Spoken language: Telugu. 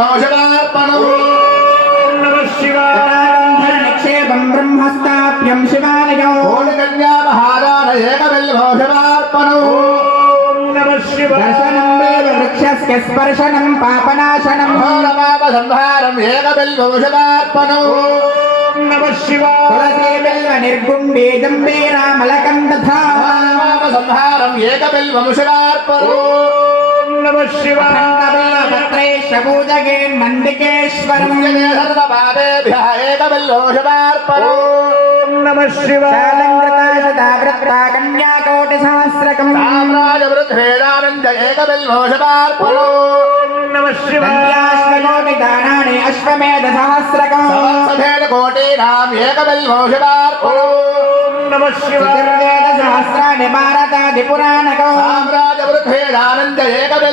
ఏకబిల్వౌషధార్పణం నమః శివాయ నిక్షేపం బ్రహ్మస్థాప్యం శివాలయం కోటికన్యా మహారాణ ఏకబిల్వౌషధార్పణం నమః శివాయ దర్శనం వేద వృక్షస్య స్పర్శనం పాపనాశనం పాప సంహారం ఏకబిల్వౌషధార్పణం నమః శివాయ తులసీ బిల్వ నిర్గుండే జంబీరామలకం తథా పాప సంహారం ఏకబిల్వౌషధార్పణం నమః శివాయ ఖండబిల్వపత్రైశ్చ పూజయేన్నందికేశ్వరం సర్వపాదేభ్యः ఏకబిల్వౌషధార్పణం నమః శివాయ శాలంకృతాశతావృత్తా కన్యాకోటిసహస్రకం సామ్రాజవృద్ధేదానంద ఏకబిల్వౌషధార్పణం నమః శివాయ కన్యాశ్వకోటిదానాని అశ్వమేధసహస్రకం కోటీనాం ఏకబిల్వౌషధార్పణం నమః శివాయ చతుర్వేద సహస్రాణి భారతాది పురాణకం సామ్రాజవృద్ధేదానంద ఏకబిల్వ